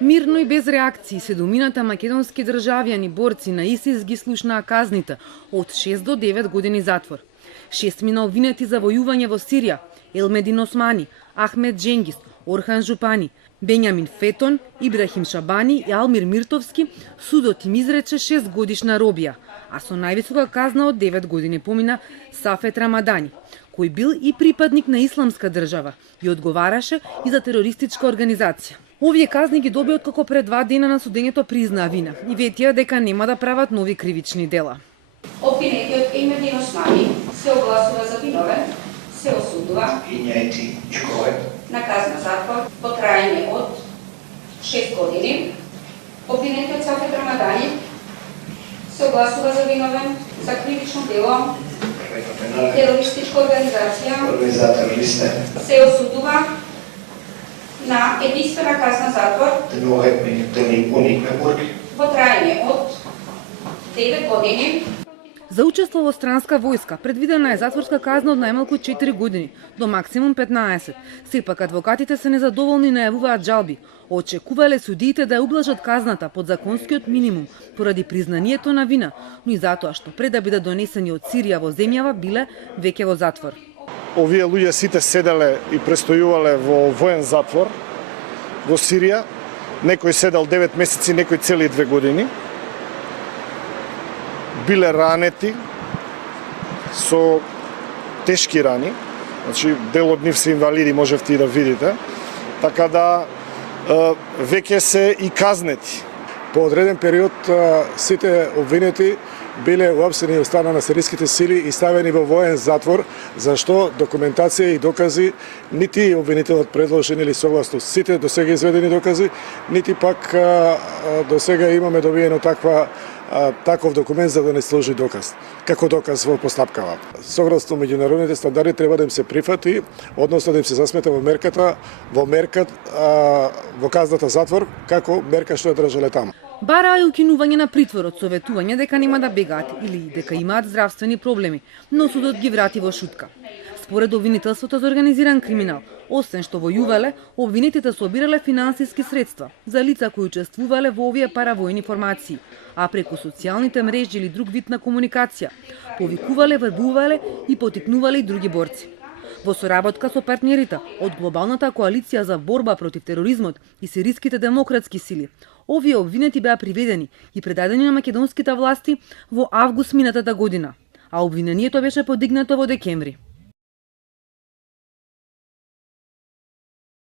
Мирно и без реакции, седумината македонски државјани борци на ИСИС ги слушнаа казните од 6 до 9 години затвор. 6 мина обвинети за војување во Сирија: Елмедин Османи, Ахмед Дженгис, Орхан Жупани, Бењамин Фетон, Ибрахим Шабани и Алмир Миртовски, судот им изрече 6 годишна робија, а со највисока казна од 9 години помина Сафет Рамадани, кој бил и припадник на Исламска држава и одговараше и за терористичка организација. Овие казни ги добиот како пред 2 дена на судењето признаа вина и ветија дека нема да прават нови кривични дела. Обвинетиот Елмедин Османи се огласува за виновен, се осудува на казна затвор во траење од 6 години. Обвинетиот Сафет Рамадани се огласува за виновен за кривично дело терористичка организација, се осудува на единствена казна затвор во траење од 9 години. За учество во странска војска предвидена е затворска казна од најмалку 4 години до максимум 15. Сепак адвокатите се незадоволни и најавуваат жалби. Очекувале судиите да ја ублажат казната под законскиот минимум поради признанието на вина, но и затоа што пред да бидат донесени од Сирија во земјава биле веќе во затвор. Овие луѓе сите седеле и престојувале во воен затвор во Сирија. Некој седел 9 месеци, некој цели 2 години. Биле ранети со тешки рани, значи дел од нив се инвалиди, можевте и да видите, така да веќе се и казнети. По одреден период сите обвинети биле уапсени од страна на сириските сили и ставени во воен затвор, зашто документација и докази нити обвинителот предложени или согласно сите досега изведени докази, нити пак досега имаме добиено таков документ за да не служи доказ, како доказ во постапкава. Согласно меѓународните стандарди треба да им се прифати, односно да им се засмета во казната затвор, како мерка што ја држале таму. Бараа и укинување на притворот, советување дека нема да бегаат или дека имаат здравствени проблеми, но судот ги врати во шутка. Според обвинителството за организиран криминал, освен што војувале, обвинетите собирале финансиски средства за лица кои учествувале во овие паравојни формации, а преку социјалните мрежи или друг вид на комуникација, повикувале, вербувале и потикнувале и други борци. Во соработка со партнерите од Глобалната коалиција за борба против тероризмот и сириските демократски сили, овие обвинети беа приведени и предадени на македонските власти во август минатата година, а обвинението беше подигнато во декември.